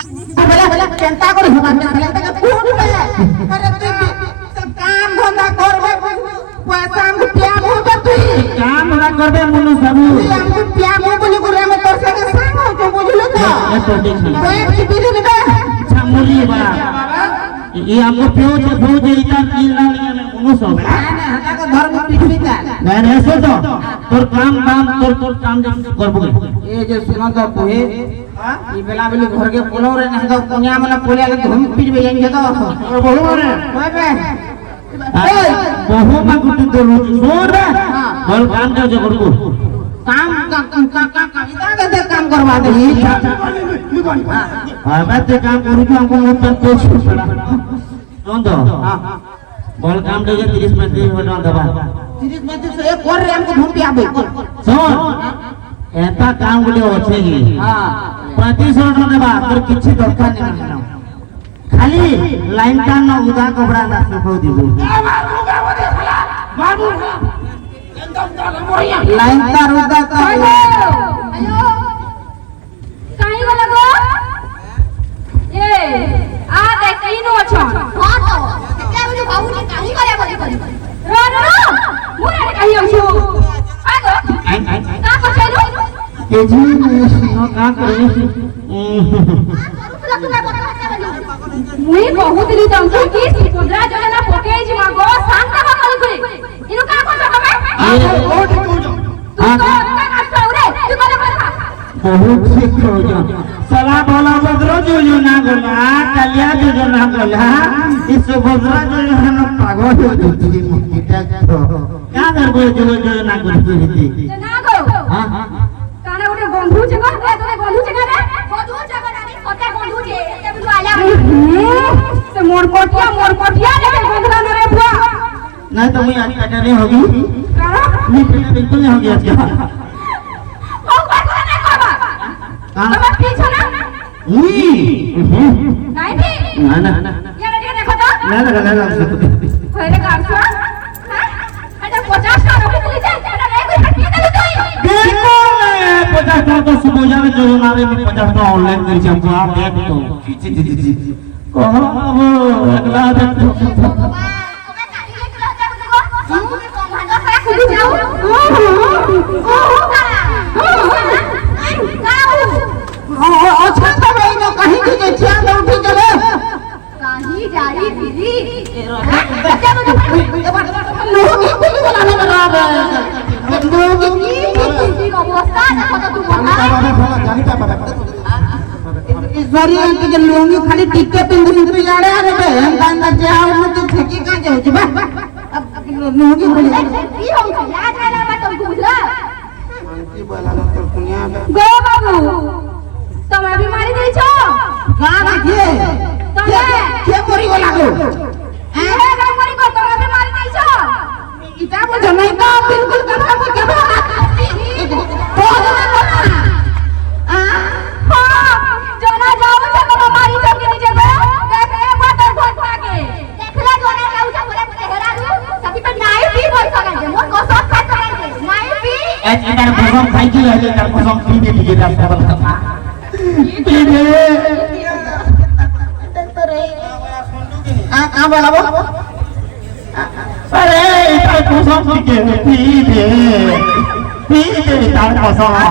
बोला बोला चिंता कर हुआ चले तक कौन बे अरे तू काम धंधा करबे पैसा हम प्याम होबे तू काम ना करबे मुनु सबू हम प्याम हो बोली गुरे में तोर से संग हो तो बुझलो तो ये तो ठीक है कोई की बिल में छमुली बा ये हमको फ्यूज इधर तीन ना लिया में मुनु सब ना हटा को धर्म पीछे जा नहीं ऐसे तो तोर काम करबो ये जो सुनो तो तोहे ई बेला बेली घर के बोलो रे ना तो पुनिया वाला पोलिया के घूम फिर बे जाएंगे तो बोलो रे ओए बे बहु में कुछ तो जोर रे बोल काम कर जो करबो काम इतना के काम करवा दे हां मैं ते काम करू तो हमको ऊपर कोच पड़ा कौन तो हां बोल काम दे 30 में दे बना दबा 30 में से एक और रे हमको धूम पे आबे सुन एता काम गुले होछे की हां 35 देबा तोर किछि दरकार नहीं खाली लाइन टा न उदा कपड़ा ना सुखो दिबो लाइन ता रुदा ता अयो काई गला गो ए आ देख तीनो छन हां तो क्या बोलू बाबू ने काई करे बोली रो रो मुरे काई आउ आगो का पछेलु के जी न का करे मुई बहुत री दंतो की सुभद्रा योजना पके जी मागो शांत हो करी इनु का को हमें बहुत ठीक हो जा सला बोला बद्रो योजना गोला कल्या योजना गोला इस सुभद्रा योजना न पागल हो जती मुकिटा तो क्या करबो योजना करती ना गो हां काना उठे बंधु जगह ए तोरे बंधु जगह रे बंधु जगह नानी सते बंधु जे ते बिलु आया से मोर कोटिया रे बंधला न रे बुआ नहीं तो मैं आज कटा नहीं होगी नहीं कटा बिल्कुल नहीं होगी आज का ओ बात नहीं करबा बाबा पीछे ना नहीं भी ना ना ये रे देखो तो ना ना होरे कारसो अच्छा 50 का रुपए ले जाए तेरा रे कोई हटिए दे तो बिल्कुल 50 का तो सुबह में जो हमारे 50 का ऑनलाइन कर हमको आप देख तो जी कहो अब अगला देखो अच्छा तो भाई ना कहीं की चांद उठी चले कहीं जारी दीदी लोग की बुलाने लगा लोग की अवस्था देखो तो तू बता ईश्वरी के जे लोंगी खाली टिक्के पिंद पे जाड़े अरे बे हम अंदर जाओ न तो ठेकी का जाओ जी बा अब लोंगी बोली ई हो याद आला बा तुम बुझला मानती बोला न तो दुनिया में गो बाबू तुम बीमारी दे छो का रखिए के मोरी को लागो ए बीमारी को तुम बीमारी दे छो इता बोल नहीं तो बिल्कुल करना को के तो जना जाओ तो हमारी सब के नीचे पे देख एक बार तर फोन पाके देखला जोना जाऊ तो बोले हेरा रू सभी पे नाई भी बोल सके मोर को सब खा सके नाई भी इधर भगवान साइकिल है इधर भगवान पी दे टिकट रास्ता पर करना पी दे आ बोला वो अरे इधर भगवान पी दे इधर भगवान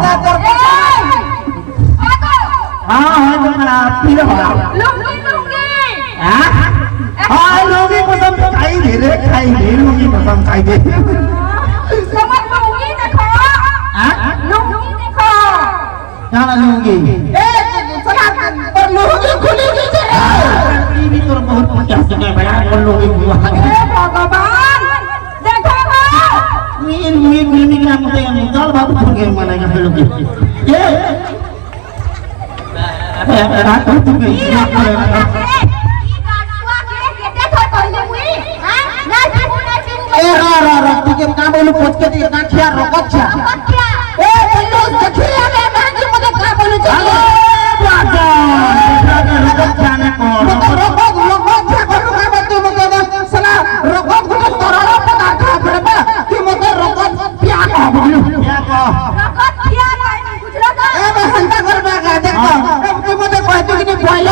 हाँ तुम्हारा पी लो लुंगी हाँ लोगी पसंद खाई दे लोगी पसंद खाई दे समझ लुंगी देखो लुंगी देखो जाना लूंगी सुना तो लोंगी खुलेगी जे भी तो बहुत मजा से बड़ा बोल लोगी हे भगवान देखो मीन का मुझे चल बाबू फोन के मनाएगा लोगी ये रात को तुम रा तू के का बोलू पोछ के दी ना खिया रोकत छा ए बोलू देखिया ले भाजी मुझे का बोलू चलो बाजा रोकत जाने को रोकत छा करू का बतू मुझे सला रोकत को तरला पता का बरबा कि मुझे रोकत पिया का बोलू क्या को रकत पिया नहीं गुजरात ए हंता करबा का देखो तू मुझे कहतू कि पहले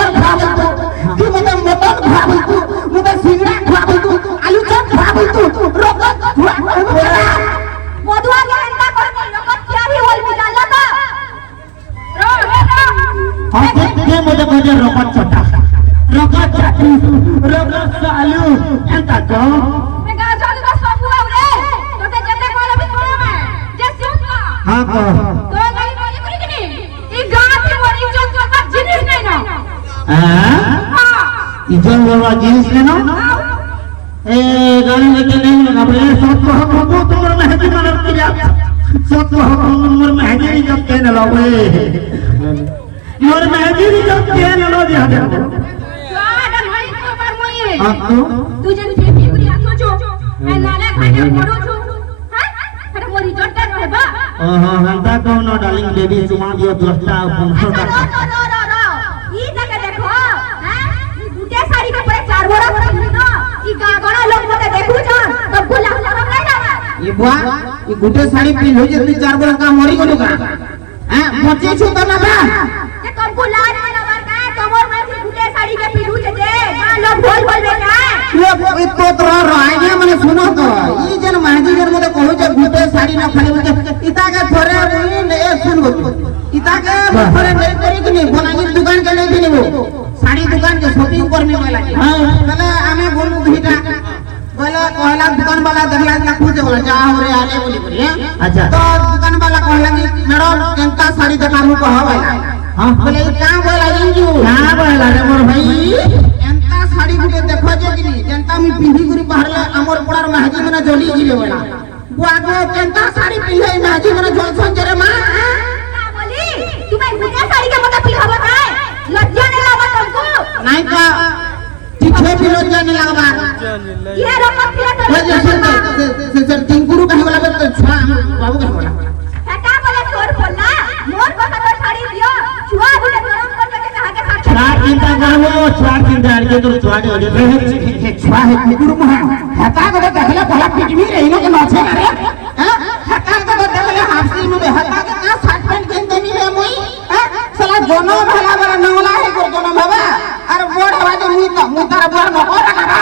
देखते मुझे मुझे रगत चटा रगत चाटू रगत सालू एंता को मैं गाँव जाने का सब हुआ उरे तो ते जते कोला भी छोड़ा मैं जे सुनना हां को तो गाली बोली करी कि नहीं ई गाँव की मोरी जो का जिनिस नहीं ना हां इजन वाला जींस लेना ए गाड़ी लेके नहीं लगा बे सब को हम तुम्हारे महजी मन किया सब को हम महजी जब के न लावे मोर महजी जब के न लो दिया दे स्वागत भाई तो पर मोई हां तो तू जन फेफी गुरी आसो जो मैं नाले खाने पड़ो छु हां अरे मोरी जोटा रहे बा हां हंता को नो डार्लिंग बेबी सुमा दियो दोस्ता 500 रो ई जगह देखो हां ई गुटे साड़ी के पूरे 4 बोरा पड़ी ना ई गागड़ा लोग मते देखु छ तब बोला शरम नहीं ना ये बुआ ये गुटे साड़ी पिन हो जे 2-4 बोरा का मरी गलो का हां बचे छु त ना बा ये कम बुला रे लवर का कमर में गुटे साड़ी के पिलू जे हां लोग बोल बोल बे का ये तो आगे माने सुनो तो ई जन महजी जन मते कहू जे गुटे साड़ी ना खाली बोले इता के थोरे ने सुन गो इता के थोरे नहीं करी कि नहीं बनानी दुकान के नहीं दिनी वो साड़ी दुकान के शॉपिंग करने वाला पहले हमें बोलू भीटा बोला कहला दुकान वाला देखला ना खुद बोला जा हो रे आले बोली बोली अच्छा तो दुकान वाला कहला कि मैडम केनता साड़ी देखामु कहवाला हां बोले का बोला इंजू का बोला रे मोर भाई एंता साड़ी गुटे देखो जे कि नहीं जेंता मी पिंधी गुरी बाहरले हमर पड़ार महजी मने जली जिले बोला बुआगो केनता साड़ी पिंधे महजी मने जल संजरे मां का बोली तुम्हें गुटे साड़ी के मते पिलहबो काय लज्जा नहीं लागत तुमको नहीं का पीछे भी लज्जा नहीं लगवा ये रकम पिला तो वो से टिंकुरू कहे वाला तो छुआ बाबू कहे वाला हटा बोले चोर बोलना मोर को तो साड़ी दियो छुआ गुटे गरम कर के कहा के साथ छुआ चिंता करबो छुआ चिंता आके तो छुआ दे दे छुआ है टिंकुरू महा हटा को देखले भला पिटमी रही ना के नछे रे हां हटा को देखले हाफसी में हटा के का शर्ट पैंट के देनी रे मुई हां साला जोनो भला बड़ा नवला है को जोनो बाबा अरे बोड़ हवा जे मुई तारा बोर न को रखा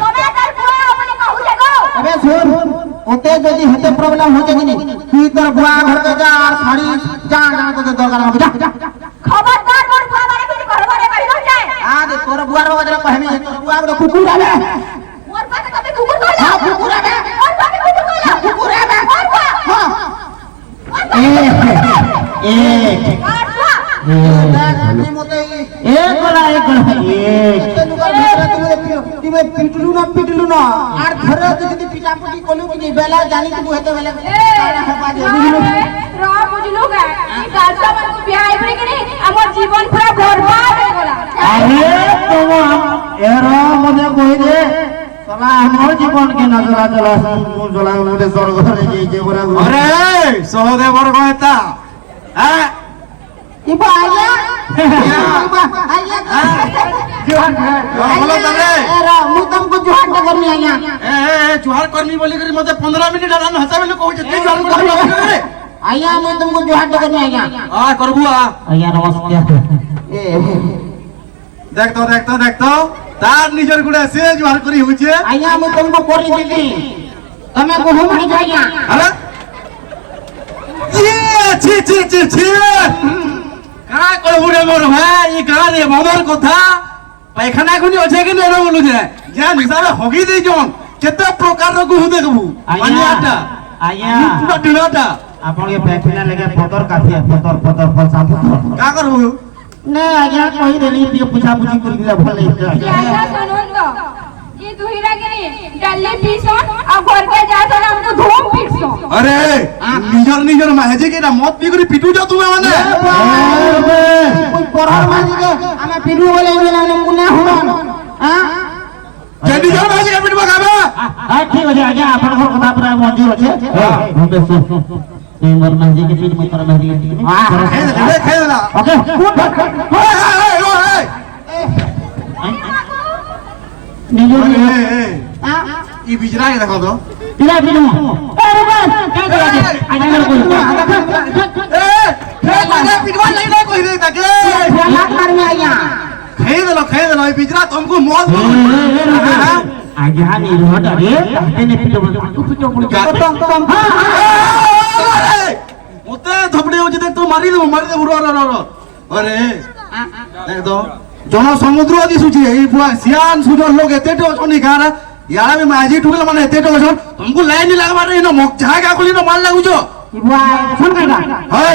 तोबे कर बुआ अपने कहू देखो अबे सुन ओते जदी हते प्रॉब्लम हो जे कि नहीं तू तोर बुआ घर के जा और साड़ी जा तो दरगाह में जा खबरदार मोर बुआ बारे कुछ करबो रे कहि न जाए आ दे तोर बुआ रो बदला कहमी तोर बुआ बड़ा कुकुर आवे मोर बात कभी कुकुर बोला हां कुकुर आवे मोर बात कुकुर बोला कुकुर आवे मोर बुआ हां ए और बुआ नहीं मोते एक गोला ए तुम्हें पिटलू ना और घरे जदी पिटापटी कोलू कि नहीं बेला जानी तू हेते बेला रा बुझलु गा ई गालसा मन को बियाह आइबे कि नहीं हमर जीवन पूरा बर्बाद हो गेला अरे तुम एरो मने कोई दे साला हमर जीवन के नजरा चला चला मुझे स्वर्ग रे जे बोरा अरे सहदेवर कहता हां ई आया बोलो तबे रा मु तुमको जोहार करनी आया ए जुहार करनी बोली करी मते 15 मिनिट आराम हसाबे लो कहू जे तू जुहार करनी रे आया मैं तुमको जोहार करनी आया आ करबू आ आया नमस्ते ए देख तो तार निजर गुडा से जुहार करी होचे आया मैं तुमको कोरी दीदी तमे को हम नहीं जाया अरे छी का करबू रे मोर भाई ई का रे ममर कथा पैखाना कोनी अछे कि नेरो बोलु जे जे हिसाबे हगी दे जोन केते प्रकार रो गुहु देखबू पानियाटा आया पूरा डिनाटा आपण के पैखना लगे पतर काफी पतर फल साबु का करबू ने आया कहि देली के पूछा पूछी कर दिला भले आया सुनन तो ई दुहिरा गिरी डल्ले पीसन आ घर के जात हमको धूम पीसो अरे निजर महजे के ना मत पी करी पिटू जा तू माने कोई परहर मानी के हमें पिडू बोले ना हमको ना हो हां के निजर महजे के पिटवा खाबा हां ठीक हो जाए आपण घर कथा पूरा मंजूर আছে हम बेसो निमर महजी के पीठ में पर महजी के हां खेला ओके निजर हां ई बिजरा के देखो तो पिला पिलू अरे बस क्या कर रहे आजा मेरे को पिटवा नहीं ना कोई रे तके हाथ मार में आया खेल लो ई बिजरा तुमको मौत आजा नहीं रोड अरे ताते ने पिटो तू पिटो पुड़ी मुते थपड़े हो जते तू मारी दे रो अरे देख तो जन समुद्र दिसुची ए बुआ सियान सुजन लोग एतेटे अछन गारा यारा भी माझी ठुकल माने एतेटे अछन तुमको लाइन लागबा रे न मक जहा का खोली न माल लागुचो बुआ फोन काटा है